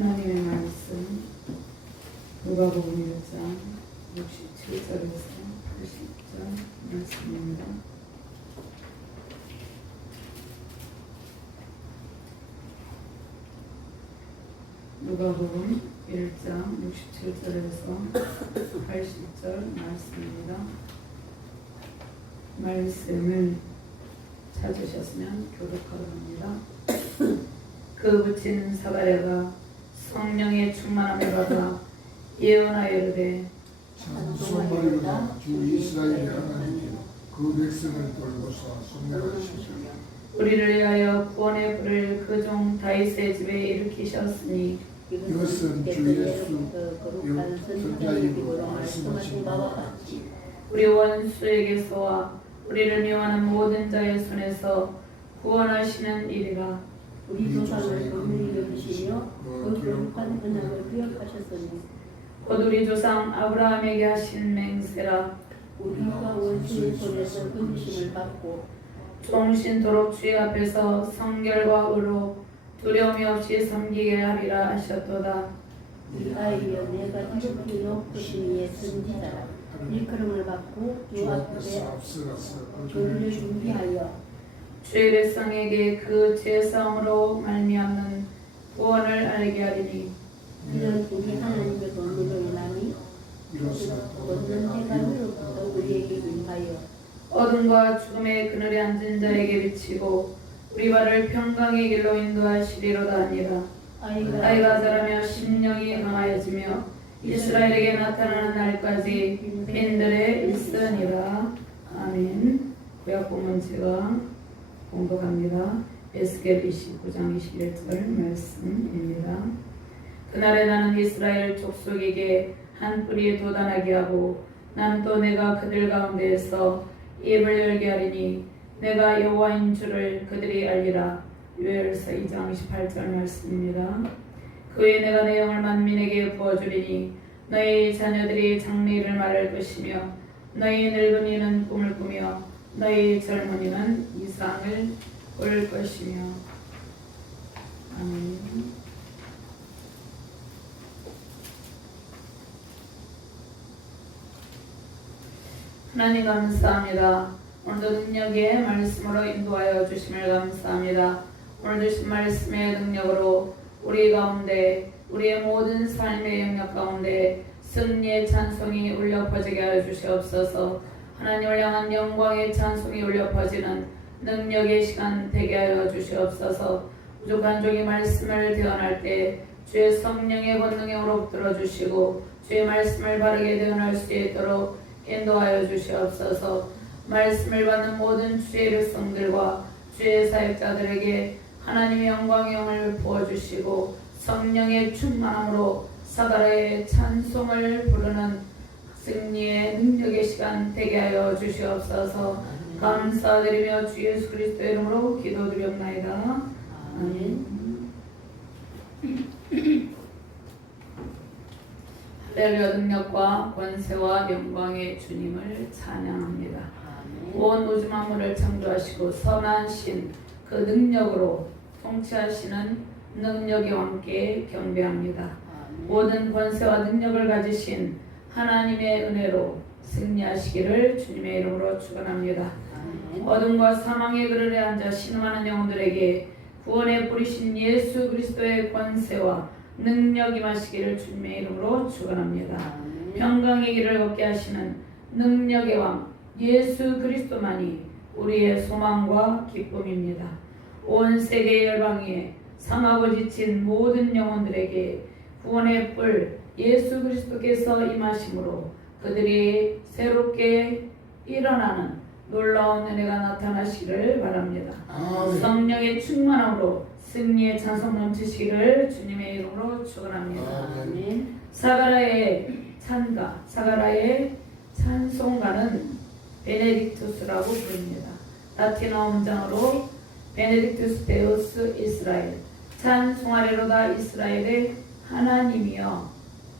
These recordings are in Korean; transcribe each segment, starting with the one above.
하나님의 말씀 누가복음 1장 67절에서 80절 말씀입니다. 누가복음 1장 67절에서 80절 말씀입니다. 말씀을 찾으셨으면 교독하러 갑니다. 그 붙인 사가랴가 성령의 충만함을 받아 예언하여 이르되 찬송하리로다. 주 이스라엘의 하나님 그 백성을 돌보사 성령하시리라. 우리를 위하여 구원의 불을 그 종 다윗의 집에 일으키셨으니 이것은 주 예수 거룩한 선자이고 말씀하신 바와 같이 우리 원수에게서와 우리를 미워하는 모든 자의 손에서 구원하시는 이리라. 우리 조상을 긍휼히 여기시며 그 거룩한 언약을 기억하셨으니 곧 우리 조상 아브라함에게 하신 맹세라. 우리가 원수의 손에서 끊으심을 받고 종신토록 주의 앞에서 성결과 의로 두려움이 없이 섬기게 하리라 하셨도다. 이 아이여 내가 이렇게 높으신 이의 선지자라. 일컬음을 받고 주 앞에 교리를 준비하여 주의 백성에게 그 죄성으로 말미암는 구원을 알게 하리니 이는 우리 하나님의 권능으로 인하니 얻는 해가로부터 우리에게 임하여 어둠과 죽음의 그늘에 앉은 자에게 비치고 우리 발을 평강의 길로 인도하시리로다 하니라. 아이가 자라며 심령이 강하여지며 이스라엘에게 나타나는 날까지 빈들에 있으니라. 아멘. 구약 본문 제가 공독합니다. 에스겔 29장 21절 말씀입니다. 그날에 나는 이스라엘 족속에게 한 뿌리에 도단하게 하고 나는 또 내가 그들 가운데에서 입을 열게 하리니 내가 여호와인 줄을 그들이 알리라. 요엘서 2장 28절 말씀입니다. 그에 내가 내 영을 만민에게 부어주리니 너희 자녀들이 장래일을 말할 것이며 너희 늙은이는 꿈을 꾸며 너희 젊은이는 이상을 볼 것이며. 아멘. 하나님 감사합니다. 오늘도 능력의 말씀으로 인도하여 주심을 감사합니다. 오늘 주신 말씀의 능력으로 우리 가운데 우리의 모든 삶의 영역 가운데 승리의 찬송이 울려 퍼지게 하여 주시옵소서. 하나님을 향한 영광의 찬송이 울려 퍼지는 능력의 시간 되게 하여 주시옵소서. 부족한 종이 말씀을 대언할 때 주의 성령의 권능에 오롭들어 주시고 주의 말씀을 바르게 대언할 수 있도록 인도하여 주시옵소서. 말씀을 받는 모든 주의 백성들과 주의 사역자들에게 하나님의 영광의 영을 부어주시고 성령의 충만함으로 사가랴의 찬송을 부르는 승리의 능력의 시간 되게 하여 주시옵소서. 감사드리며 주 예수 그리스도의 이름으로 기도드리옵나이다. 아멘. 할렐루야. 능력과 권세와 영광의 주님을 찬양합니다. 온 우주 만물을 창조하시고 선한 신 그 능력으로 통치하시는 능력의 왕께 경배합니다. 모든 권세와 능력을 가지신 하나님의 은혜로 승리하시기를 주님의 이름으로 축원합니다. 어둠과 사망의 그늘에 앉아 신음하는 영혼들에게 구원에 뿌리신 예수 그리스도의 권세와 능력이 임하시기를 주님의 이름으로 축원합니다. 평강의 길을 걷게 하시는 능력의 왕 예수 그리스도만이 우리의 소망과 기쁨입니다. 온 세계 열방 위에 상하고 지친 모든 영혼들에게 구원의 뿔 예수 그리스도께서 임하심으로 그들이 새롭게 일어나는 놀라운 은혜가 나타나시기를 바랍니다. 성령의 충만함으로 승리의 찬송 넘치시기를 주님의 이름으로 축원합니다. 사가랴의 찬가, 사가랴의 찬송가는 베네딕투스라고 부릅니다. 라틴어 문장으로 베네딕투스 데우스 이스라엘, 찬송하리로다 이스라엘의 하나님이여,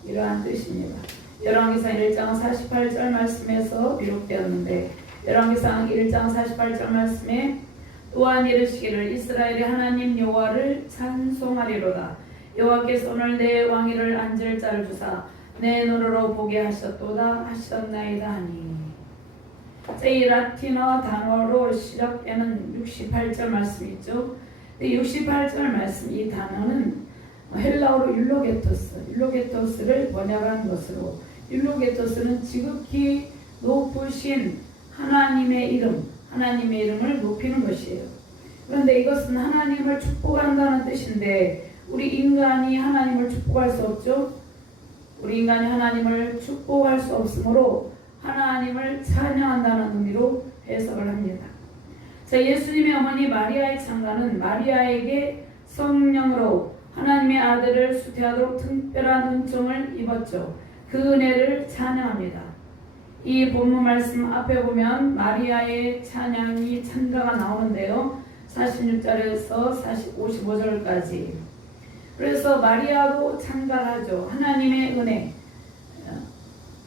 이러한 뜻입니다. 열왕기상 1장 48절 말씀에서 비록되었는데 열왕기상 1장 48절 말씀에 또한 이르시기를 이스라엘의 하나님 여호와를 찬송하리로다. 여호와께서 오늘 내 왕위를 앉을 자를 주사 내 눈으로 보게 하셨도다 하셨나이다 하니. 자, 이 라틴어 단어로 시작되는 68절 말씀이 있죠. 68절 말씀 이 단어는 헬라어로 율로게토스를 번역한 것으로, 율로게토스는 지극히 높으신 하나님의 이름을 높이는 것이에요. 그런데 이것은 하나님을 축복한다는 뜻인데 우리 인간이 하나님을 축복할 수 없죠. 우리 인간이 하나님을 축복할 수 없으므로 하나님을 찬양한다는 의미로 해석을 합니다. 자, 예수님의 어머니 마리아의 창가는 마리아에게 성령으로 하나님의 아들을 수태하도록 특별한 은총을 입었죠. 그 은혜를 찬양합니다. 이 본문 말씀 앞에 보면 마리아의 찬양이 찬가가 나오는데요. 46절에서 55절까지. 그래서 마리아도 찬가를 하죠. 하나님의 은혜,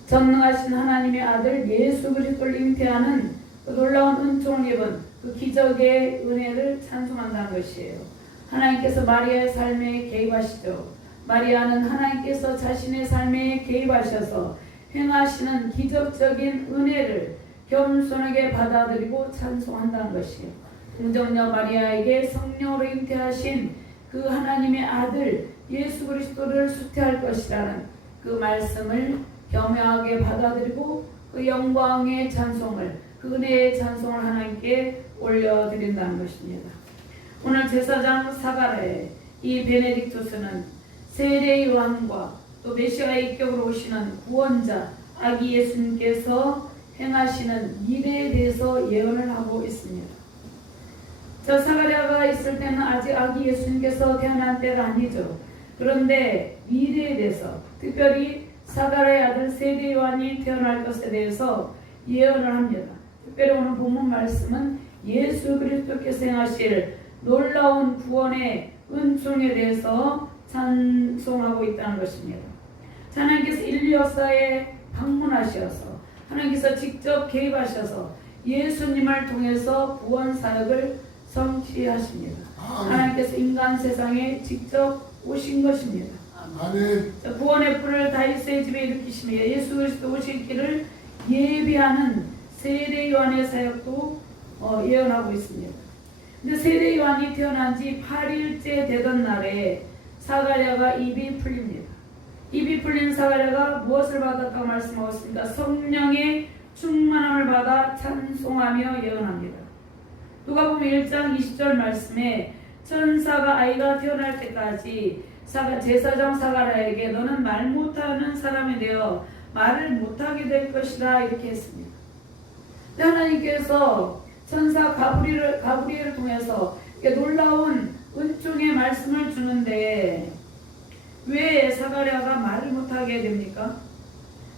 전능하신 하나님의 아들 예수 그리스도를 잉태하는 그 놀라운 은총을 입은 그 기적의 은혜를 찬송한다는 것이에요. 하나님께서 마리아의 삶에 개입하시죠. 마리아는 하나님께서 자신의 삶에 개입하셔서 행하시는 기적적인 은혜를 겸손하게 받아들이고 찬송한다는 것이에요. 동정녀 마리아에게 성령으로 잉태하신 그 하나님의 아들 예수 그리스도를 수태할 것이라는 그 말씀을 겸허하게 받아들이고 그 영광의 찬송을, 그 은혜의 찬송을 하나님께 올려드린다는 것입니다. 오늘 제사장 사가랴의 이 베네딕토스는 세례 요한과 또 메시아의 인격으로 오시는 구원자 아기 예수님께서 행하시는 미래에 대해서 예언을 하고 있습니다. 저 사가랴가 있을 때는 아직 아기 예수님께서 태어난 때가 아니죠. 그런데 미래에 대해서, 특별히 사가랴의 아들 세례 요한이 태어날 것에 대해서 예언을 합니다. 특별히 오늘 본문 말씀은 예수 그리스도께서 행하실 놀라운 구원의 은총에 대해서 찬송하고 있다는 것입니다. 하나님께서 인류 역사에 방문하셔서 하나님께서 직접 개입하셔서 예수님을 통해서 구원 사역을 성취하십니다. 하나님께서 인간 세상에 직접 오신 것입니다. 구원의 불을 다윗의 집에 일으키시며 예수 그리스도 오실 길을 예비하는 세례 요한의 사역도 예언하고 있습니다. 근데 세례 요한이 태어난 지 8일째 되던 날에 사가랴가 입이 풀립니다. 입이 풀린 사가랴가 무엇을 받았다고 말씀하셨습니까? 성령의 충만함을 받아 찬송하며 예언합니다. 누가복음 1장 20절 말씀에 천사가 아이가 태어날 때까지 제사장 사가랴에게 너는 말 못하는 사람이 되어 말을 못하게 될 것이다 이렇게 했습니다. 하나님께서 천사 가브리엘을 통해서 놀라운 은총의 말씀을 주는데 왜 사가랴가 말을 못하게 됩니까?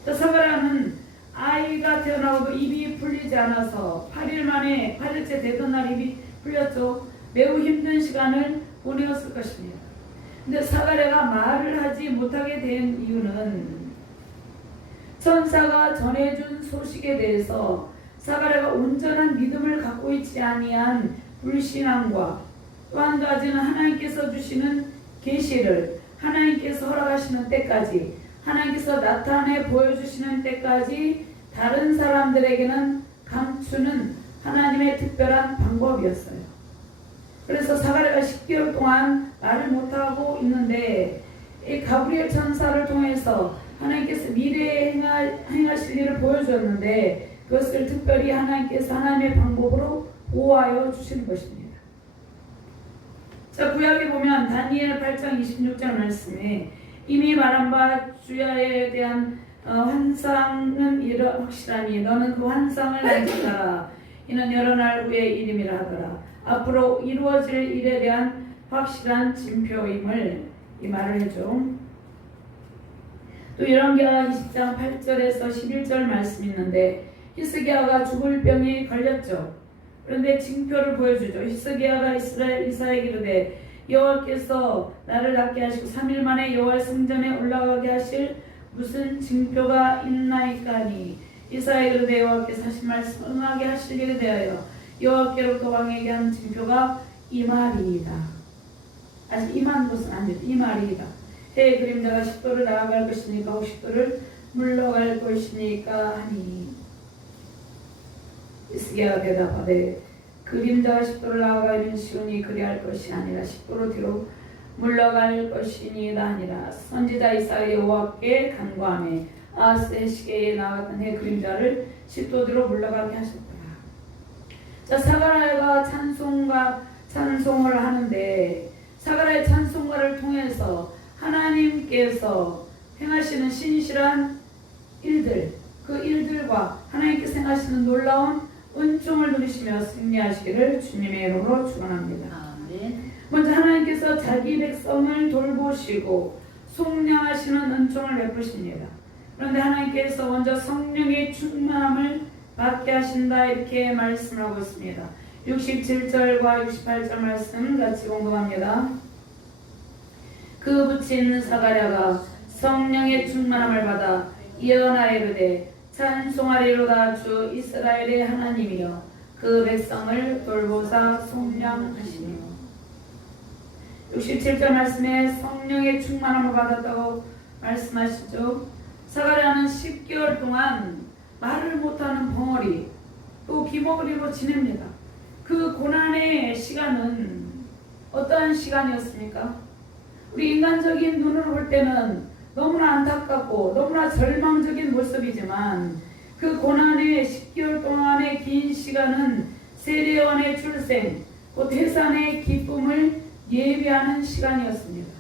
사가랴는 아이가 태어나고도 입이 풀리지 않아서 8일 만에 8일째 되던 날 입이 풀렸죠. 매우 힘든 시간을 보내었을 것입니다. 근데 사가랴가 말을 하지 못하게 된 이유는 천사가 전해준 소식에 대해서 사가랴가 온전한 믿음을 갖고 있지 아니한 불신앙과 또 한 가지는 하나님께서 주시는 계시를 하나님께서 허락하시는 때까지, 하나님께서 나타내 보여주시는 때까지 다른 사람들에게는 감추는 하나님의 특별한 방법이었어요. 그래서 사가랴가 10개월 동안 말을 못하고 있는데 이 가브리엘 천사를 통해서 하나님께서 미래에 행하실 일을 보여줬는데 그것을 특별히 하나님께서 하나님의 방법으로 보호하여 주시는 것입니다. 자, 구약에 보면 다니엘 8장 26절 말씀에 이미 말한 바 주야에 대한 환상은 확실하니 너는 그 환상을 알지라. 이는 여러 날 후의 일임이라 하더라. 앞으로 이루어질 일에 대한 확실한 징표임을 이 말을 해줘. 또 열왕기하 20장 8절에서 11절 말씀이 있는데 히스기야가 죽을 병이 걸렸죠. 그런데 징표를 보여주죠. 히스기야가 이사에게 이르되 여호와께서 나를 낫게 하시고 3일 만에 여호와의 성전에 올라가게 하실 무슨 징표가 있나이까니 이사에게 이르되 여호와께서 하신 말씀 응하게 하실 일에 대하여 여호와께로부터 왕에게 한 징표가 이 말이니이다. 아직 임한 것은 아니다. 이 말이다. 해의 그림자가 10도를 나아갈 것이니까 50도를 물러갈 것이니까 하니 이스기야가 대답하되 그림자가 10도를 나아가기는 쉬우니 그리할 것이 아니라 10도로 뒤로 물러갈 것이니이다 하니라. 선지자 이사야 여호와께 간구하매 아하스의 시계에 나갔던 해 그림자를 10도 뒤로 물러가게 하셨더라. 자, 사가랴가 찬송을 하는데 사가랴의 찬송가를 통해서 하나님께서 행하시는 신실한 일들, 그 일들과 하나님께서 행하시는 놀라운 은총을 누리시며 승리하시기를 주님의 이름으로 축원합니다. 아멘. 먼저 하나님께서 자기 백성을 돌보시고 속량하시는 은총을 베푸십니다. 그런데 하나님께서 먼저 성령의 충만함을 받게 하신다 이렇게 말씀을 하고 있습니다. 67절과 68절 말씀 같이 공부합니다. 그 붙인 사가랴가 성령의 충만함을 받아 예언하이르되 찬송하리로다 주 이스라엘의 하나님이여 그 백성을 돌보사 속량하시며. 67절 말씀에 성령의 충만함을 받았다고 말씀하시죠. 사가랴는 10개월 동안 말을 못하는 벙어리 또 기머거리로 지냅니다. 그 고난의 시간은 어떠한 시간이었습니까? 우리 인간적인 눈으로 볼 때는 너무나 안타깝고 너무나 절망적인 모습이지만 그 고난의 10개월 동안의 긴 시간은 세례요한의 출생, 곧 해산의 기쁨을 예비하는 시간이었습니다.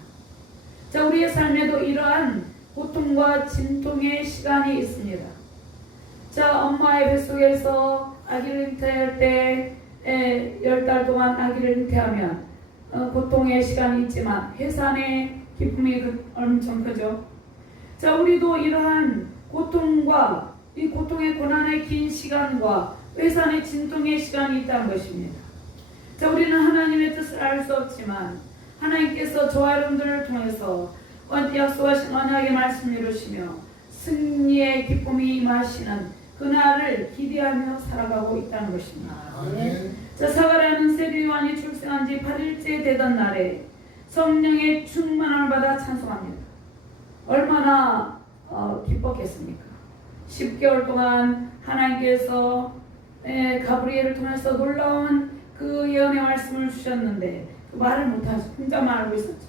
자, 우리의 삶에도 이러한 고통과 진통의 시간이 있습니다. 자, 엄마의 뱃속에서 아기를 잉태할 때 10달 동안 아기를 잉태하면 고통의 시간이 있지만 해산의 기쁨이 엄청 크죠. 자, 우리도 이러한 고통과 이 고통의 고난의 긴 시간과 해산의 진통의 시간이 있다는 것입니다. 자, 우리는 하나님의 뜻을 알 수 없지만 하나님께서 저와 여러분들을 통해서 약속하신 언약의 말씀을 이루시며 승리의 기쁨이 임하시는 그날을 기대하며 살아가고 있다는 것입니다. 아멘. 자, 사가랴는 세례요한이 출생한 지 8일째 되던 날에 성령의 충만함을 받아 찬송합니다. 얼마나 기뻤겠습니까? 10개월 동안 하나님께서 가브리엘을 통해서 놀라운 그 예언의 말씀을 주셨는데 그 말을 못하죠. 혼자만 알고 있었죠.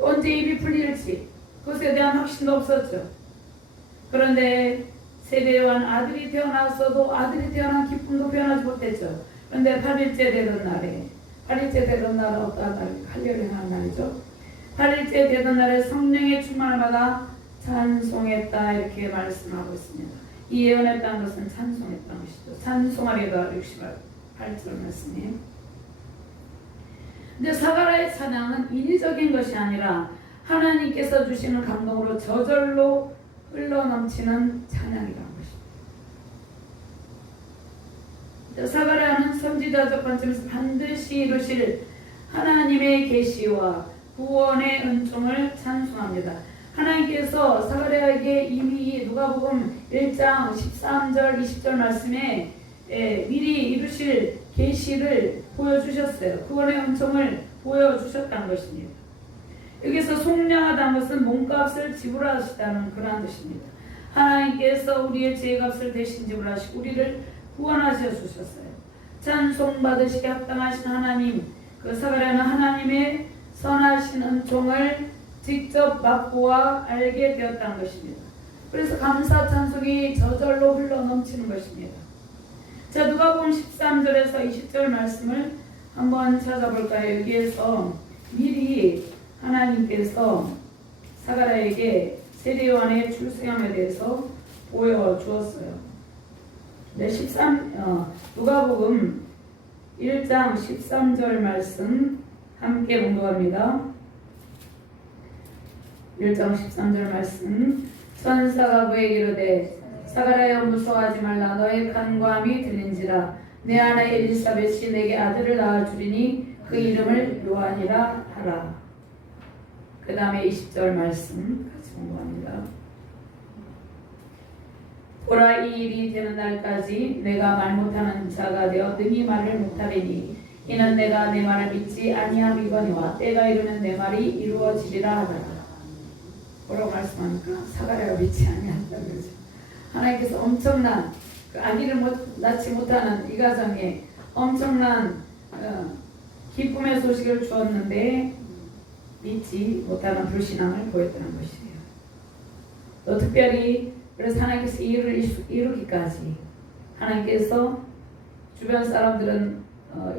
언제 입이 풀릴지 그것에 대한 확신도 없었죠. 그런데 세례요한 아들이 태어났어도 아들이 태어난 기쁨도 표현하지 못했죠. 그런데 8일째 되던 날에 8일째 되던 날은 어떤 날? 할례를 행한 날이죠. 8일째 되던 날에 성령의 충만을 받아 찬송했다 이렇게 말씀하고 있습니다. 이 예언했다는 것은 찬송했다는 것이죠. 찬송하리다 68절 말씀이에요. 근데 사가랴의 찬양은 인위적인 것이 아니라 하나님께서 주시는 감동으로 저절로 흘러넘치는 찬양이라는 것입니다. 사가랴는 선지자적 관점에서 반드시 이루실 하나님의 계시와 구원의 은총을 찬송합니다. 하나님께서 사가랴에게 이미 누가복음 1장 13절 20절 말씀에 미리 이루실 계시를 보여주셨어요. 구원의 은총을 보여주셨다는 것입니다. 여기서 속량하다는 것은 몸값을 지불하시다는 그런 뜻입니다. 하나님께서 우리의 죄값을 대신 지불하시고 우리를 구원하셔 주셨어요. 찬송 받으시게 합당하신 하나님, 그 사가랴는 하나님의 선하신 은총을 직접 맛보아 알게 되었다는 것입니다. 그래서 감사 찬송이 저절로 흘러 넘치는 것입니다. 자, 누가복음 13절에서 20절 말씀을 한번 찾아볼까요? 여기에서 미리 하나님께서 사가랴에게 세례요한의 출생함에 대해서 보여주었어요. 네, 누가복음 1장 13절 말씀 함께 공부합니다. 1장 13절 말씀. 천사가 그에게 이르되 사가랴여 무서워하지 말라. 너의 간구함이 들린지라. 내 아내 엘리사벳이 내게 아들을 낳아주리니 그 이름을 요한이라 하라. 그 다음에 20절 말씀 같이 공부합니다. 보라, 이 일이 되는 날까지 내가 말 못하는 자가 되어 능히 말을 못하리니 이는 내가 내 말을 믿지 아니함이거니와 때가 이르면 내 말이 이루어지리라 하더라. 뭐라고 말씀합니까? 사가랴가 믿지 아니한다 그러죠. 하나님께서 엄청난 그 아기를 낳지 못하는 이 가정에 엄청난 기쁨의 소식을 주었는데 믿지 못하는 불신앙을 보였다는 것이에요. 또 특별히 그래서 하나님께서 이 일을 이루기까지 하나님께서 주변 사람들은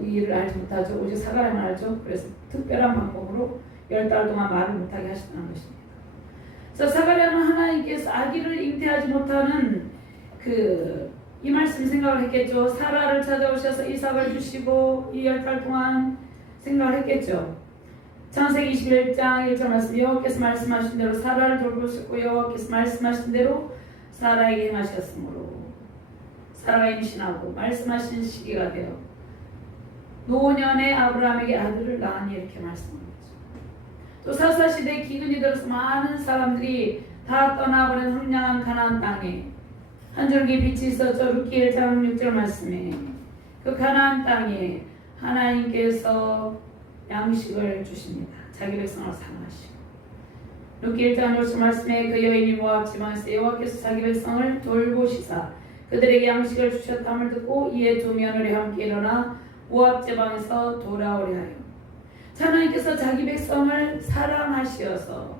이 일을 알지 못하죠. 오직 사가랴만 알죠. 그래서 특별한 방법으로 10달 동안 말을 못하게 하셨다는 것입니다. 그래서 사가랴는 하나님께서 아기를 잉태하지 못하는 이 말씀 생각을 했겠죠. 사라를 찾아오셔서 이삭을 주시고 이 10달 동안 생각을 했겠죠. 창세기 21장 1절 말씀, 여호와께서 말씀하신 대로 사라를 돌보셨고 여호와께서 말씀하신 대로 사라에게 행하셨으므로 사라가 임신하고 말씀하신 시기가 되어 노년에 아브라함에게 아들을 낳으니 이렇게 말씀합니다. 또 사사시대 기근이 들어서 많은 사람들이 다 떠나버린 황량한 가나안 땅에 한 줄기 빛이 있었죠. 룻기 1장 6절 말씀에 그 가나안 땅에 하나님께서 양식을 주십니다. 자기 백성을 사랑하시고 룻기 1장 6절 말씀에 그 여인이 모압 지방에서 여호와께서 자기 백성을 돌보시사 그들에게 양식을 주셨다함을 듣고 이에 두 며느리 함께 일어나 모압 지방에서 돌아오려 하여 하나님께서 자기 백성을 사랑하시어서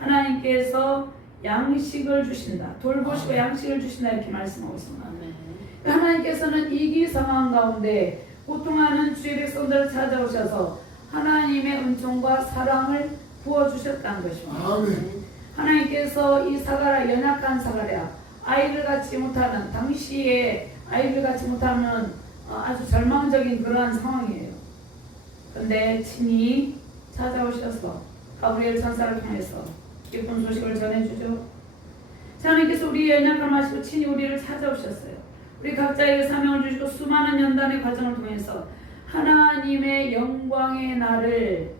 하나님께서 양식을 주신다. 돌보시고 양식을 주신다 이렇게 말씀하고 있습니다. 하나님께서는 위기 상황 가운데 고통하는 주의 백성들을 찾아오셔서 하나님의 은총과 사랑을 부어주셨다는 것입니다. 하나님께서 이 사가랴, 연약한 사가랴, 아이를 갖지 못하는 당시에 아이를 갖지 못하는 아주 절망적인 그러한 상황이에요. 그런데 친히 찾아오셔서 가브리엘 천사를 통해서 기쁜 소식을 전해주죠. 하나님께서 우리의 연약함을 아시고 친히 우리를 찾아오셨어요. 우리 각자에게 사명을 주시고 수많은 연단의 과정을 통해서 하나님의 영광의 날을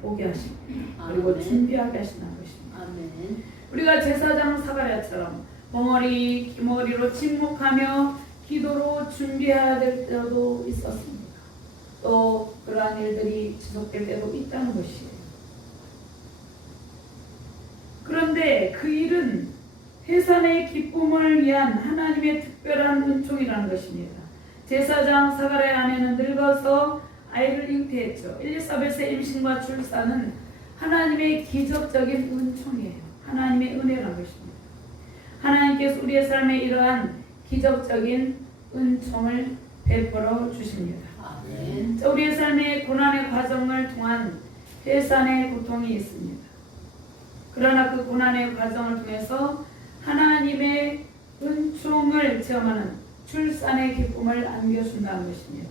보게 하십니다. 그리고 준비하게 하신다는 것입니다. 아멘. 우리가 제사장 사가랴처럼 멍어리 기머리로 침묵하며 기도로 준비해야 될 때도 있었습니다. 또 그러한 일들이 지속될 때도 있다는 것이에요. 그런데 그 일은 해산의 기쁨을 위한 하나님의 특별한 은총이라는 것입니다. 제사장 사가랴의 아내는 늙어서 아이를 잉태했죠. 엘리사벳의 임신과 출산은 하나님의 기적적인 은총이에요. 하나님의 은혜라는 것입니다. 하나님께서 우리의 삶에 이러한 기적적인 은총을 베풀어 주십니다. 아멘. 우리의 삶의 고난의 과정을 통한 해산의 고통이 있습니다. 그러나 그 고난의 과정을 통해서 하나님의 은총을 체험하는 출산의 기쁨을 안겨준다는 것입니다.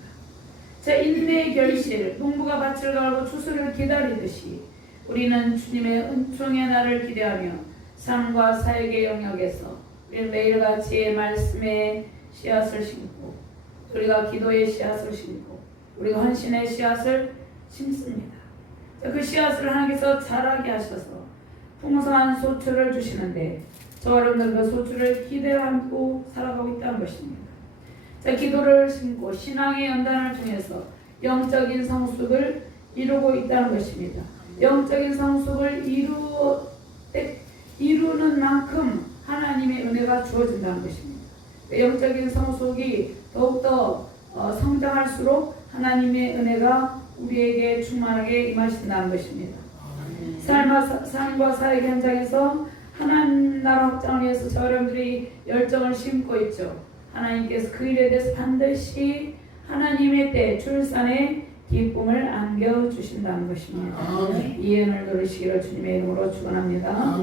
제 인내의 결실, 농부가 밭을 갈고 추수를 기다리듯이 우리는 주님의 은총의 날을 기대하며 삶과 사역의 영역에서 우리는 매일같이 말씀의 씨앗을 심고 우리가 기도의 씨앗을 심고 우리가 헌신의 씨앗을 심습니다. 그 씨앗을 하나님께서 자라게 하셔서 풍성한 소출을 주시는데 저와 여러분들은 그 소출을 기대하고 살아가고 있다는 것입니다. 기도를 심고 신앙의 연단을 통해서 영적인 성숙을 이루고 있다는 것입니다. 영적인 성숙을 이루는 만큼 하나님의 은혜가 주어진다는 것입니다. 영적인 성숙이 더욱더 성장할수록 하나님의 은혜가 우리에게 충만하게 임하신다는 것입니다. 삶과 사역 현장에서 하나님 나라 확장을 위해서 저 여러분들이 열정을 심고 있죠. 하나님께서 그 일에 대해서 반드시 하나님의 때 출산의 기쁨을 안겨주신다는 것입니다. 이 은을 누리시기를 주님의 이름으로 축원합니다.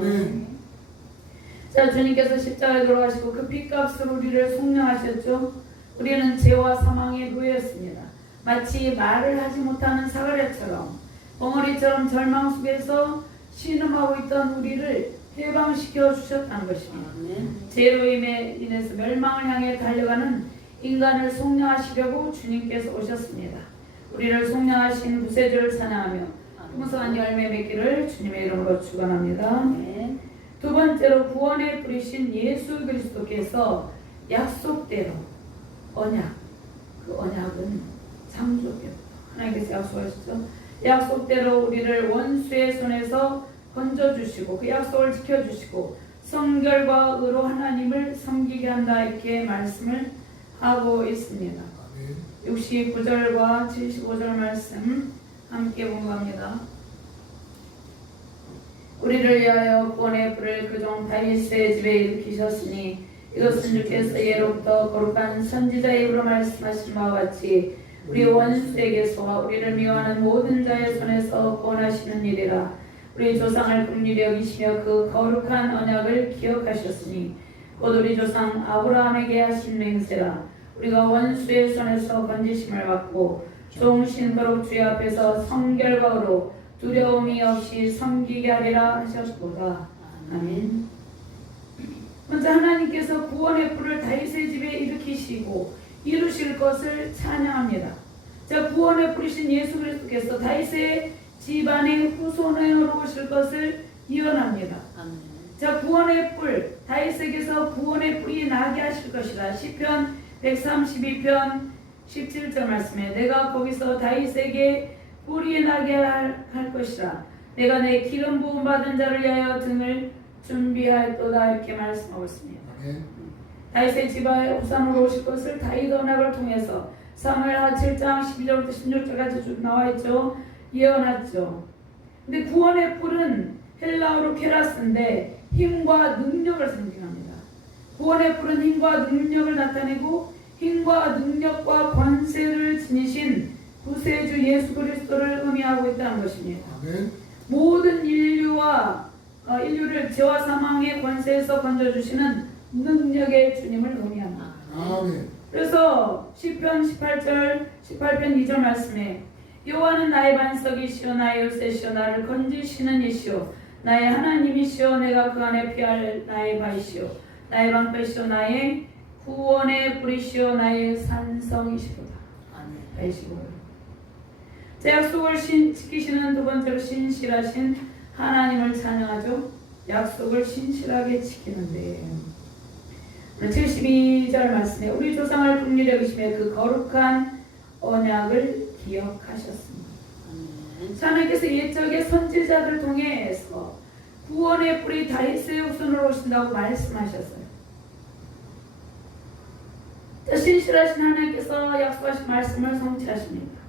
자, 주님께서 십자가에 돌아가시고 그 핏값으로 우리를 속량하셨죠. 우리는 죄와 사망에 놓였습니다. 마치 말을 하지 못하는 사가랴처럼 벙어리처럼 절망 속에서 신음하고 있던 우리를 해방시켜 주셨다는 것입니다. 죄로 인해서 멸망을 향해 달려가는 인간을 속량하시려고 주님께서 오셨습니다. 우리를 속량하신 구세주를 찬양하며 풍성한 열매 맺기를 주님의 이름으로 축원합니다. 두 번째로 구원에 뿌리신 예수 그리스도께서 약속대로 언약, 그 언약은 창조부터 하나님께서 약속하셨죠. 약속대로 우리를 원수의 손에서 건져주시고 그 약속을 지켜주시고 성결과 의로 하나님을 섬기게 한다 이렇게 말씀을 하고 있습니다. 69절과 75절 말씀 함께 공부합니다. 우리를 위하여 구원의 불을 그종 다윗의 집에 일으키셨으니 이것은 주께서 예로부터 거룩한 선지자 입으로 말씀하신 바와 같이 우리 원수에게서 우리를 미워하는 모든 자의 손에서 구원하시는 일이라. 우리 조상을 긍휼히 여기시며 그 거룩한 언약을 기억하셨으니 곧 우리 조상 아브라함에게 하신 맹세라. 우리가 원수의 손에서 건지심을 받고 종신토록 주의 앞에서 성결과 의로 두려움이 없이 섬기게 하리라 하셨도다. 아멘. 먼저 하나님께서 구원의 불을 다윗의 집에 일으키시고 이루실 것을 찬양합니다. 자, 구원의 불이신 예수 그리스도께서 다윗의 집안의 후손으로 오실 것을 예언합니다. 자, 구원의 불, 다윗에게서 구원의 불이 나게 하실 것이라. 시편 132편 17절 말씀에 내가 거기서 다윗에게 불이 나게 할 것이라. 내가 내 기름 부음 받은 자를 위하여 등을 준비하였도다 이렇게 말씀하고 있습니다. 다윗의 집안의 후손으로 오실 것을 다윗 언약을 통해서 사무엘하 7장 12절부터 16절까지 쭉 나와 있죠. 예언했죠. 근데 구원의 뿔은 헬라어로 케라스인데 힘과 능력을 상징합니다. 구원의 뿔은 힘과 능력을 나타내고 힘과 능력과 권세를 지니신 구세주 예수 그리스도를 의미하고 있다는 것입니다. 아멘. 모든 인류를 죄와 사망의 권세에서 건져주시는 능력의 주님을 의미합니다. 아멘. 그래서 시편 18편 2절 말씀에 여호와는 나의 반석이시오 나의 요새시오 나를 건지시는 이시오 나의 하나님이시오 내가 그 안에 피할 나의 바이시오 나의 방패시오 나의 구원의 뿌리시오 나의 산성이시로다. 아멘. 제 약속을 지키시는 두 번째로 신실하신 하나님을 찬양하죠. 약속을 신실하게 지키는데 72절 말씀에 우리 조상을 긍휼히 여기시며 그 거룩한 언약을 기억하셨습니다. 하나님께서 옛적의 선지자들 통해서 구원의 뿌리 다윗의 후손으로 오신다고 말씀하셨어요. 신실하신 하나님께서 약속하신 말씀을 성취하십니다.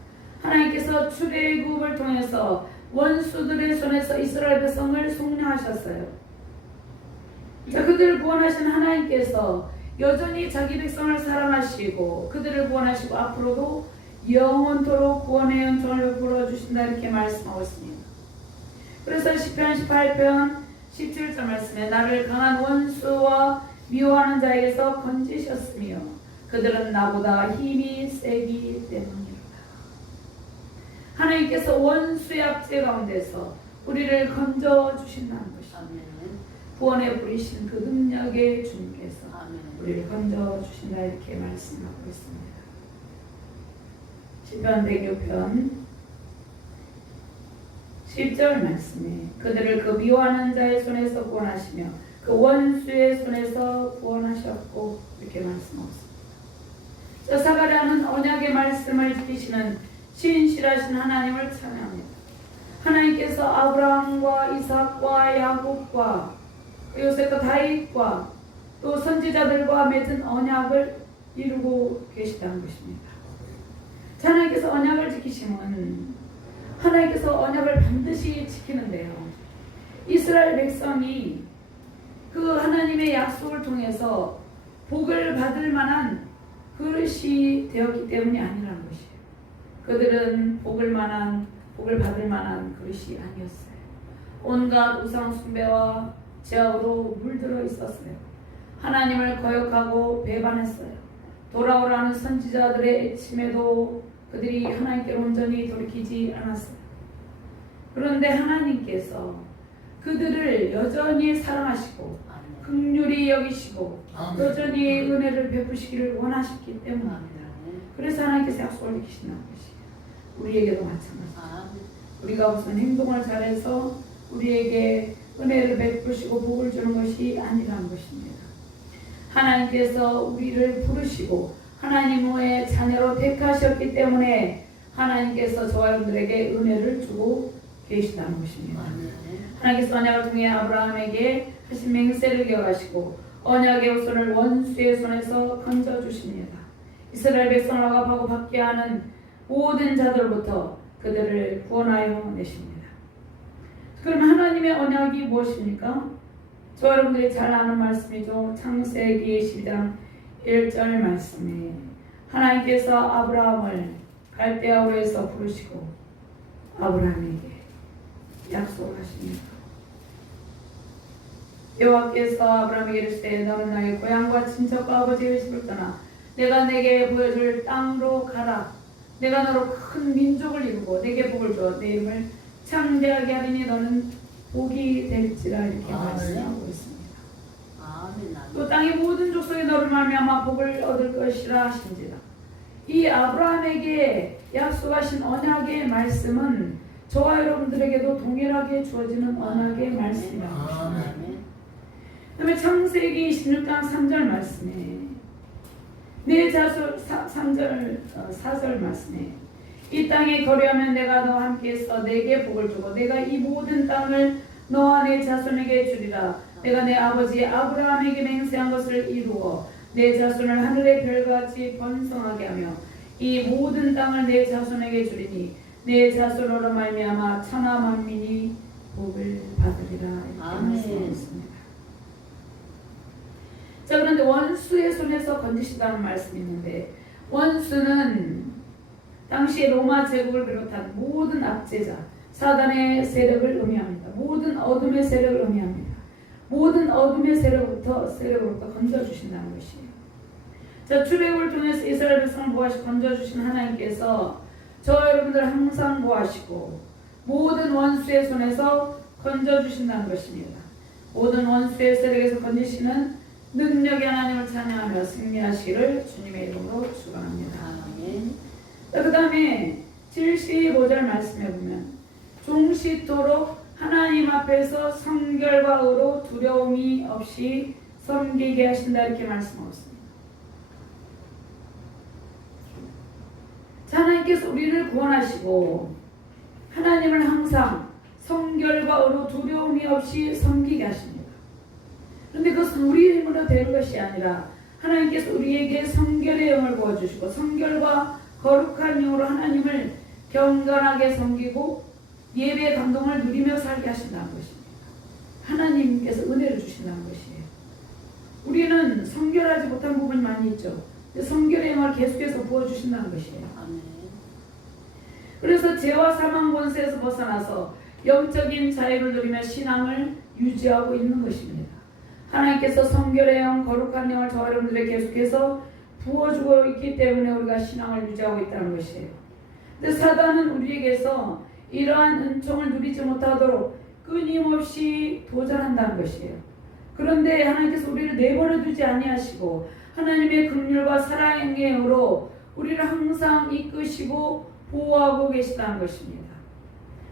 하나님께서 출애굽을 통해서 원수들의 손에서 이스라엘 백성을 속량하셨어요. 자, 그들을 구원하신 하나님께서 여전히 자기 백성을 사랑하시고 그들을 구원하시고 앞으로도 영원토록 구원의 은총을 베풀어 주신다 이렇게 말씀하고 있습니다. 그래서 시편 18편 17절 말씀에 나를 강한 원수와 미워하는 자에게서 건지셨으며 그들은 나보다 힘이 세기 때문이로다. 하나님께서 원수의 압제 가운데서 우리를 건져 주신다는 것입니다. 구원의 부리신 그 능력의 주님께서 우리를 건져 주신다 이렇게 말씀하고 있습니다. 시편 106편 10절 말씀에 그들을 그 미워하는 자의 손에서 구원하시며 그 원수의 손에서 구원하셨고 이렇게 말씀하고 있습니다. 저 사가랴는 언약의 말씀을 지키시는 신실하신 하나님을 찬양합니다. 하나님께서 아브라함과 이삭과 야곱과 요셉과 다윗과 또 선지자들과 맺은 언약을 이루고 계시다는 것입니다. 하나님께서 언약을 지키시면 하나님께서 언약을 반드시 지키는데요. 이스라엘 백성이 그 하나님의 약속을 통해서 복을 받을 만한 그릇이 되었기 때문이 아니라는 것이에요. 그들은 복을 받을 만한 그릇이 아니었어요. 온갖 우상 숭배와 죄악으로 물들어 있었어요. 하나님을 거역하고 배반했어요. 돌아오라는 선지자들의 애침에도 그들이 하나님께로 온전히 돌이키지 않았어요. 그런데 하나님께서 그들을 여전히 사랑하시고 긍휼히 여기시고 여전히 은혜를 베푸시기를 원하셨기 때문입니다. 그래서 하나님께서 약속을 지키신다는 것이에요. 우리에게도 마찬가지입니다. 우리가 무슨 행동을 잘해서 우리에게 은혜를 베푸시고 복을 주는 것이 아니라는 것입니다. 하나님께서 우리를 부르시고 하나님의 자녀로 택하셨기 때문에 하나님께서 저와 여러분들에게 은혜를 주고 계시다는 것입니다. 하나님께서 언약을 통해 아브라함에게 하신 맹세를 기억하시고 언약의 손을 원수의 손에서 건져주십니다. 이스라엘 백성을 억압하고 받게 하는 모든 자들부터 그들을 구원하여 내십니다. 그럼 하나님의 언약이 무엇입니까? 저 여러분들이 잘 아는 말씀이죠. 창세기 12장 1절 말씀에 하나님께서 아브라함을 갈대아우에서 부르시고 아브라함에게 약속하십니다. 여호와께서 아브라함에게 이르시되 너는 너의 고향과 친척과 아버지의 집을 떠나 내가 내게 보여줄 땅으로 가라. 내가 너로 큰 민족을 이루고 내게 복을 주어 내 이름을 창대하게 하리니 너는 복이 될지라 이렇게 말씀하고 있습니다. 또 땅의 모든 족속이 너를 말미암아 복을 얻을 것이라 하신지라. 이 아브라함에게 약속하신 언약의 말씀은 저와 여러분들에게도 동일하게 주어지는 언약의 말씀입니다. 그다음에 창세기 26장 3절 말씀에 내 자손 4절 말씀에 이 땅에 거류하면 내가 너와 함께해서 내게 복을 주고 내가 이 모든 땅을 너와 내 자손에게 주리라. 내가 내 아버지 아브라함에게 맹세한 것을 이루어 내 자손을 하늘의 별같이 번성하게 하며 이 모든 땅을 내 자손에게 주리니 내 자손으로 말미암아 천하 만민이 복을 받으리라. 이렇게 말씀하셨습니다. 자, 그런데 원수의 손에서 건지시다는 말씀이 있는데 원수는 당시 로마 제국을 비롯한 모든 압제자, 사단의 세력을 의미합니다. 모든 어둠의 세력을 의미합니다. 모든 어둠의 세력으로부터 건져주신다는 것이에요. 자, 출애굽을 통해서 이스라엘 백성을 보호하시고 건져주신 하나님께서 저와 여러분들을 항상 보호하시고 모든 원수의 손에서 건져주신다는 것입니다. 모든 원수의 세력에서 건지시는 능력의 하나님을 찬양하며 승리하시기를 주님의 이름으로 축원합니다. 그 다음에 75절 말씀해 보면 종시토록 하나님 앞에서 성결과 의로 두려움이 없이 섬기게 하신다 이렇게 말씀하고 있습니다. 하나님께서 우리를 구원하시고 하나님을 항상 성결과 의로 두려움이 없이 섬기게 하십니다. 그런데 그것은 우리의 힘으로 되는 것이 아니라 하나님께서 우리에게 성결의 영을 부어주시고 성결과 거룩한 영으로 하나님을 경건하게 섬기고 예배의 감동을 누리며 살게 하신다는 것입니다. 하나님께서 은혜를 주신다는 것이에요. 우리는 성결하지 못한 부분이 많이 있죠. 성결의 영을 계속해서 부어주신다는 것이에요. 그래서 죄와 사망 권세에서 벗어나서 영적인 자유를 누리며 신앙을 유지하고 있는 것입니다. 하나님께서 성결의 영, 거룩한 영을 저와 여러분들에게 계속해서 부어주고 있기 때문에 우리가 신앙을 유지하고 있다는 것이에요. 근데 사단은 우리에게서 이러한 은총을 누리지 못하도록 끊임없이 도전한다는 것이에요. 그런데 하나님께서 우리를 내버려 두지 아니하시고 하나님의 긍휼과 사랑의 영으로 우리를 항상 이끄시고 보호하고 계시다는 것입니다.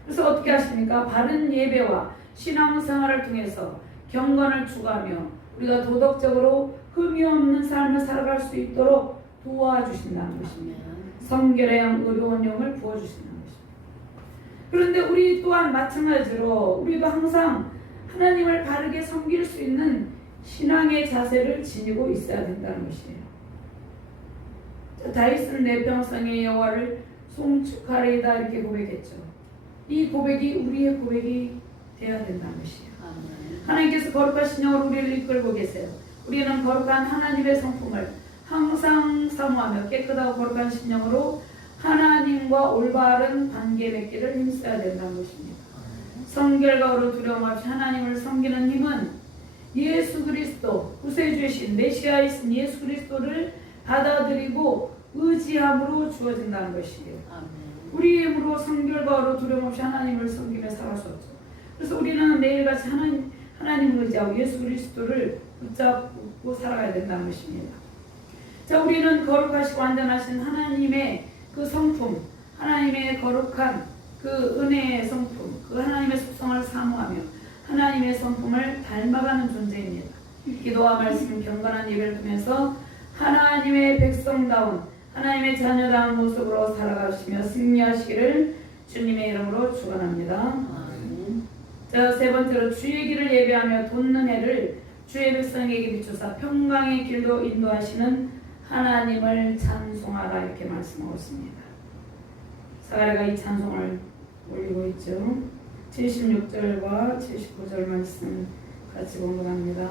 그래서 어떻게 하십니까? 바른 예배와 신앙생활을 통해서 경건을 추구하며 우리가 도덕적으로 흠이 없는 삶을 살아갈 수 있도록 도와주신다는 것입니다. 성결의 영, 의로운 영을 부어주신다는 것입니다. 그런데 우리 또한 마찬가지로 우리도 항상 하나님을 바르게 섬길 수 있는 신앙의 자세를 지니고 있어야 된다는 것이에요. 다윗은 내 평생의 여호와를 송축하리이다 이렇게 고백했죠. 이 고백이 우리의 고백이 되어야 된다는 것이에요. 하나님께서 거룩하신 영으로 우리를 이끌고 계세요. 우리는 거룩한 하나님의 성품을 항상 사모하며 깨끗하고 거룩한 심령으로 하나님과 올바른 관계 맺기를 힘써야 된다는 것입니다. 성결과 의로 두려움 없이 하나님을 섬기는 힘은 예수 그리스도 구세주이신 메시아이신 예수 그리스도를 받아들이고 의지함으로 주어진다는 것이에요. 우리의 힘으로 성결과 의로 두려움 없이 하나님을 섬기며 살아갈 수 없죠. 그래서 우리는 매일같이 하나님을 의지하고 예수 그리스도를 붙잡고 살아가야 된다는 것입니다. 자, 우리는 거룩하시고 완전하신 하나님의 그 성품, 하나님의 거룩한 그 은혜의 성품, 그 하나님의 속성을 사모하며 하나님의 성품을 닮아가는 존재입니다. 기도와 말씀, 경건한 예배를 통해서 하나님의 백성다운 하나님의 자녀다운 모습으로 살아가시며 승리하시기를 주님의 이름으로 축원합니다. 아멘. 자, 세 번째로 주의 길을 예배하며 돋는 해를 주의 백성에게 비추사 평강의 길로 인도하시는 하나님을 찬송하라 이렇게 말씀하고 있습니다. 사가랴가 이 찬송을 올리고 있죠. 76절과 79절 말씀 같이 공부합니다.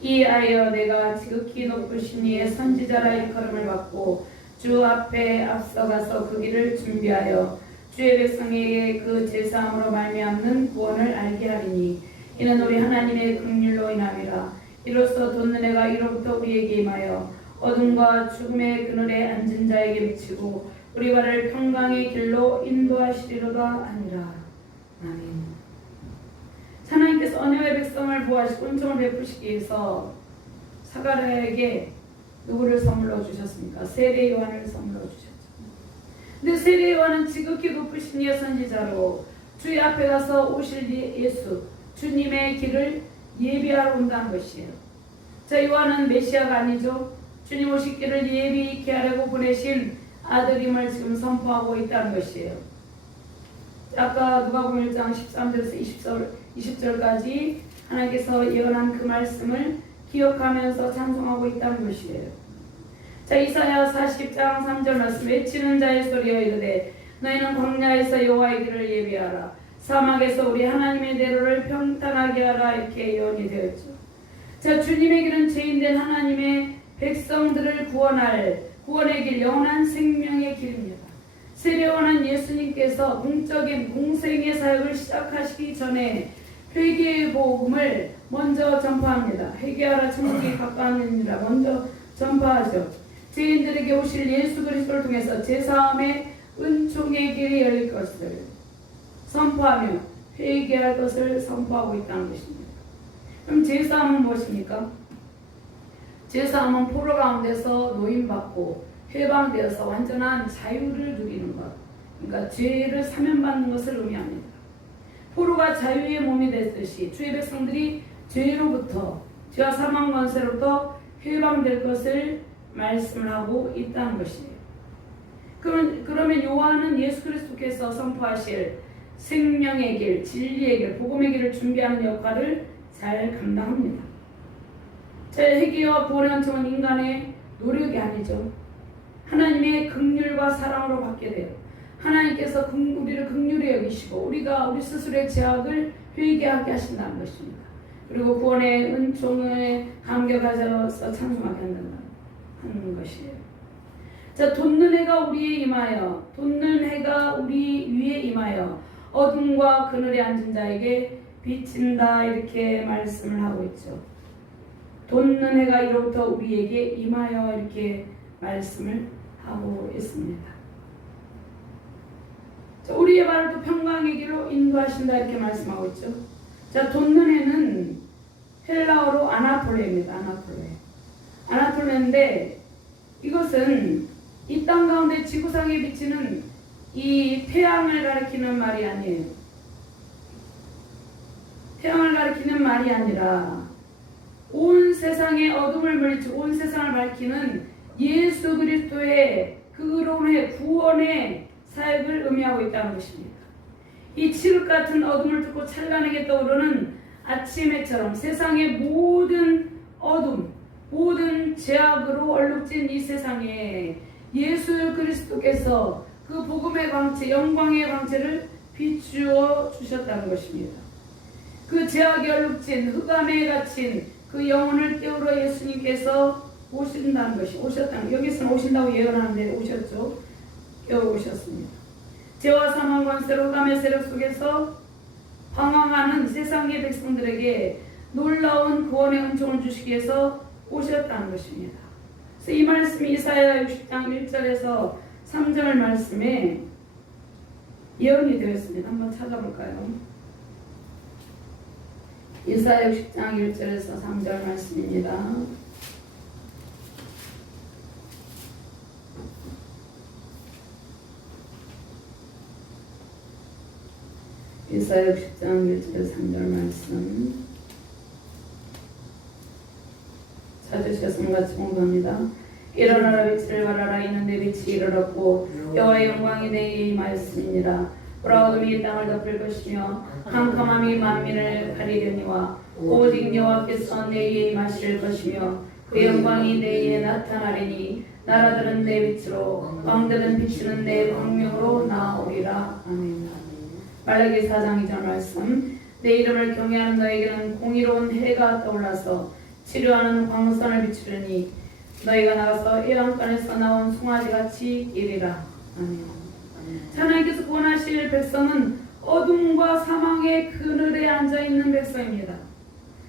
이하여 내가 지극히 높으신 이의 선지자라 일컬음을 받고 주 앞에 앞서가서 그 길을 준비하여 주의 백성에게 그 제사함으로 말미암는 구원을 알게 하리니 이는 우리 하나님의 긍휼로 인함이라. 이로써 돋는 해가 이로부터 우리에게 임하여 어둠과 죽음의 그늘에 앉은 자에게 비치고 우리 발을 평강의 길로 인도하시리로다 하니라. 아멘. 하나님께서 언약의 백성을 보호하시고 은총을 베푸시기 위해서 사가랴에게 누구를 선물로 주셨습니까? 세례 요한을 선물로 주셨죠. 근데 세례 요한은 지극히 높으신 이의 선지자로 주의 앞에 가서 오실 예수 주님의 길을 예비하러 온다는 것이에요. 자, 요한은 메시아가 아니죠. 주님 오실 길을 예비케 하려고 보내신 아들임을 지금 선포하고 있다는 것이에요. 아까 누가복음 1장 13절에서 20절까지 하나님께서 예언한 그 말씀을 기억하면서 찬송하고 있다는 것이에요. 자, 이사야 40장 3절 말씀. 외치는 자의 소리여 이르되 너희는 광야에서 여호와의 길을 예비하라. 사막에서 우리 하나님의 대로를 평탄하게 하라. 이렇게 예언이 되었죠. 자, 주님의 길은 죄인된 하나님의 백성들을 구원할 구원의 길, 영원한 생명의 길입니다. 세례요한은 예수님께서 공적인 공생의 사역을 시작하시기 전에 회개의 복음을 먼저 전파합니다. 회개하라 천국이 가까웠느니라 먼저 전파하죠. 죄인들에게 오실 예수 그리스도를 통해서 제사함의 은총의 길이 열릴 것을 선포하며 회개할 것을 선포하고 있다는 것입니다. 그럼 제사함은 무엇입니까? 제사함은 포로 가운데서 노임받고 해방되어서 완전한 자유를 누리는 것, 그러니까 죄를 사면받는 것을 의미합니다. 포로가 자유의 몸이 됐듯이 주의 백성들이 죄로부터, 죄와 사망 권세로부터 해방될 것을 말씀을 하고 있다는 것이에요. 그러면 요한은 예수 그리스도께서 선포하실 생명의 길, 진리의 길, 복음의 길을 준비하는 역할을 잘 감당합니다. 회개와 구원의 은총은 인간의 노력이 아니죠. 하나님의 긍휼과 사랑으로 받게 돼요. 하나님께서 우리를 긍휼히 여기시고 우리가 우리 스스로의 죄악을 회개하게 하신다는 것입니다. 그리고 구원의 은총에 감격하셔서 찬송하게 하는 것이에요. 자, 돋는 해가 우리에 임하여, 돋는 해가 우리 위에 임하여 어둠과 그늘에 앉은 자에게 비친다 이렇게 말씀을 하고 있죠. 돋는 해가 이로부터 우리에게 임하여 이렇게 말씀을 하고 있습니다. 자, 우리의 발을 또 평강의 길로 인도하신다 이렇게 말씀하고 있죠. 자, 돋는 해는 헬라어로 아나톨레입니다. 아나톨레인데 이것은 이 땅 가운데 지구상에 비치는 이 태양을 가리키는 말이 아니에요. 태양을 가리키는 말이 아니라 온 세상의 어둠을 물리치고 온 세상을 밝히는 예수 그리스도의 그 의로움의 구원의 사역을 의미하고 있다는 것입니다. 이 칠흑 같은 어둠을 뚫고 찬란하게 떠오르는 아침해처럼 세상의 모든 어둠, 모든 죄악으로 얼룩진 이 세상에 예수 그리스도께서 그 복음의 광채, 영광의 광채를 비추어 주셨다는 것입니다. 그 죄악에 얼룩진 흑암에 갇힌 그 영혼을 떼우러 예수님께서 오셨다는, 여기서는 오신다고 예언하는데 오셨죠. 오셨습니다. 죄와 사망 권세로 흑암의 세력 속에서 방황하는 세상의 백성들에게 놀라운 구원의 은총을 주시기 위해서 오셨다는 것입니다. 그래서 이 말씀이 이사야 60장 1절에서 3절 말씀에 예언이 되었습니다. 한번 찾아볼까요? 이사야 60장 1절에서 3절 말씀입니다. 이사야 60장 1절 3절 말씀. 자, 찾으셨음 같이 공부합니다. 일어나라 빛을 발하라 이는 내 빛이 이르렀고 여호와의 영광이 내게 임하였음이니라. 보라 어둠이 땅을 덮을 것이며 캄캄함이 만민을 가리려니와 오직 여호와께서 내게 임하실 것이며 그 영광이 내게 나타나리니 나라들은 내 빛으로 왕들은 비추는 내 광명으로 나오리라. 아멘. 말라기 4장 2절 말씀. 내 이름을 경외하는 너에게는 공의로운 해가 떠올라서 치료하는 광선을 비추려니 너희가 나가서 해안간에서 나온 송아지같이 이리라. 아멘. 하나님께서 구원하실 백성은 어둠과 사망의 그늘에 앉아있는 백성입니다.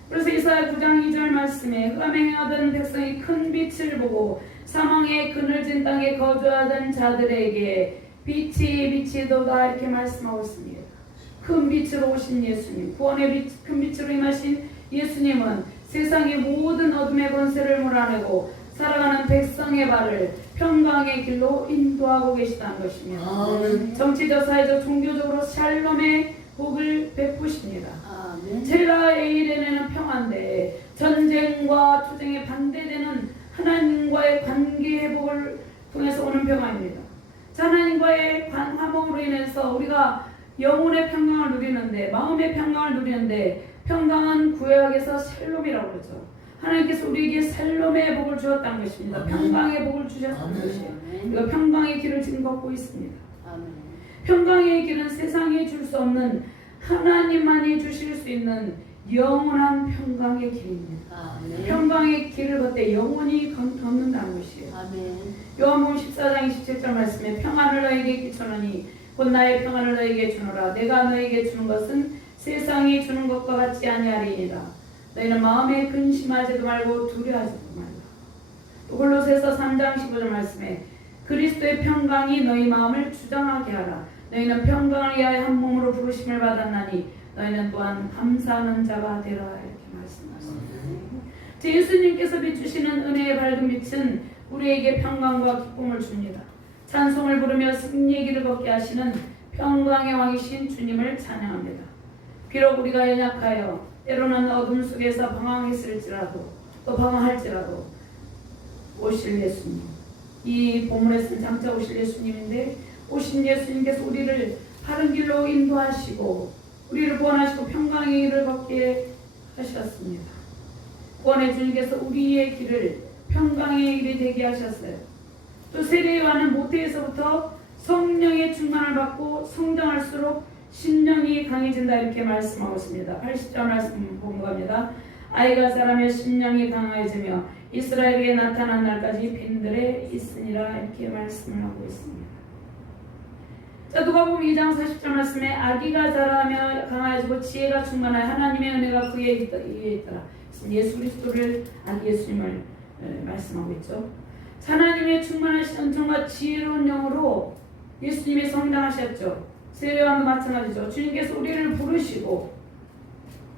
그래서 이사야 9장 2절 말씀에 흑암에 행하던 백성이 큰 빛을 보고 사망의 그늘진 땅에 거주하던 자들에게 빛이 비치도다 이렇게 말씀하고 있습니다. 큰 빛으로 오신 예수님, 구원의 빛, 큰 빛으로 임하신 예수님은 세상의 모든 어둠의 권세를 몰아내고 살아가는 백성의 발을 평강의 길로 인도하고 계시다는 것이며 정치적, 사회적, 종교적으로 샬롬의 복을 베푸십니다. 제가 에이렌에는 평안데 전쟁과 투쟁에 반대되는 하나님과의 관계 회복을 통해서 오는 평안입니다. 하나님과의 화목으로 인해서 우리가 영혼의 평강을 누리는데, 마음의 평강을 누리는데, 평강은 구약에서 샬롬이라고 그러죠. 하나님께서 우리에게 샬롬의 복을 주었다는 것입니다. 평강의 복을 주셨다는 것이에요. 이거 평강의 길을 지금 걷고 있습니다. 평강의 길은 세상이 줄 수 없는 하나님만이 주실 수 있는 영원한 평강의 길입니다. 평강의 길을 걷되 영원히 걷는다는 것이에요. 요한복음 14장 27절 말씀에 평안을 너에게 끼쳐노니 곧 나의 평안을 너에게 주노라. 내가 너에게 주는 것은 세상이 주는 것과 같지 아니하리이다. 너희는 마음에 근심하지도 말고 두려워하지도 말라. 또 골로새서 3장 15절 말씀에 그리스도의 평강이 너희 마음을 주장하게 하라. 너희는 평강을 위하여 한 몸으로 부르심을 받았나니 너희는 또한 감사하는 자가 되라. 이렇게 말씀하십니다. 예수님께서 비추시는 은혜의 밝은 빛은 우리에게 평강과 기쁨을 줍니다. 찬송을 부르며 승리의 길을 걷게 하시는 평강의 왕이신 주님을 찬양합니다. 비록 우리가 연약하여 때로는 어둠 속에서 방황했을지라도 또 방황할지라도 오실 예수님, 이 본문에 쓴 장차 오실 예수님인데 오신 예수님께서 우리를 바른 길로 인도하시고 우리를 구원하시고 평강의 길을 걷게 하셨습니다. 구원의 주님께서 우리의 길을 평강의 길이 되게 하셨어요. 또 세례요한은 모태에서부터 성령의 충만을 받고 성장할수록 심령이 강해진다 이렇게 말씀하고 있습니다. 80절 말씀 본겁니다. 아이가 자라며 심령이 강해지며 이스라엘에 나타난 날까지 빈들에 있으니라 이렇게 말씀을 하고 있습니다. 자, 누가복음 2장 40절 말씀에 아기가 자라며 강해지고 지혜가 충만하여 하나님의 은혜가 그에 있더라. 예수 그리스도를 아기 예수님을 말씀하고 있죠. 하나님의 충만하신 은총과 지혜로운 영으로 예수님이 성장하셨죠. 세례요한도 마찬가지죠. 주님께서 우리를 부르시고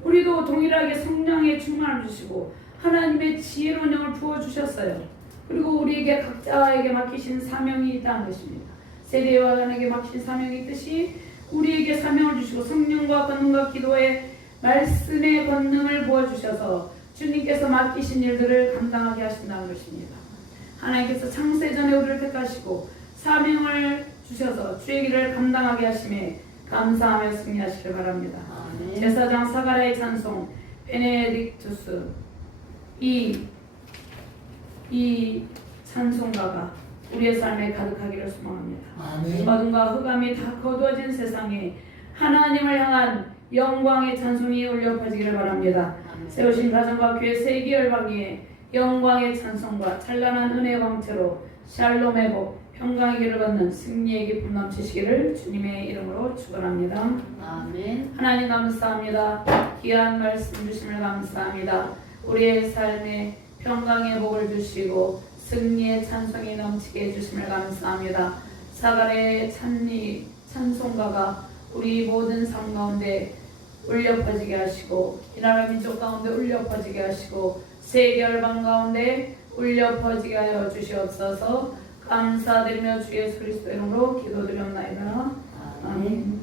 우리도 동일하게 성령의 충만을 주시고 하나님의 지혜로운 영을 부어주셨어요. 그리고 우리에게 각자에게 맡기신 사명이 있다는 것입니다. 세례요한에게 맡기신 사명이 있듯이 우리에게 사명을 주시고 성령과 권능과 기도의 말씀의 권능을 부어주셔서 주님께서 맡기신 일들을 감당하게 하신다는 것입니다. 하나님께서 창세전에 우리를 택하시고 사명을 주셔서 주의 길을 감당하게 하심에 감사하며 승리하시길 바랍니다. 제사장 사가랴의 찬송 베네딕투스 이 찬송가가 우리의 삶에 가득하기를 소망합니다. 어둠과 흑암이 다 거두어진 세상에 하나님을 향한 영광의 찬송이 울려 퍼지기를 바랍니다. 세우신 가정과 교회 세계 열방에 영광의 찬송과 찬란한 은혜의 광채로 샬롬의 복, 평강의 길을 걷는 승리의 기쁨 넘치시기를 주님의 이름으로 축원합니다. 아멘. 하나님 감사합니다. 귀한 말씀 주심을 감사합니다. 우리의 삶에 평강의 복을 주시고 승리의 찬송이 넘치게 해주심을 감사합니다. 사가랴의 찬송가가 우리 모든 삶 가운데 울려 퍼지게 하시고 이 나라 민족 가운데 울려 퍼지게 하시고 세계 열방 가운데 울려 퍼지게 하여 주시옵소서. 감사드리며 주 예수 그리스도 이름으로 기도드렸나이다. 아멘.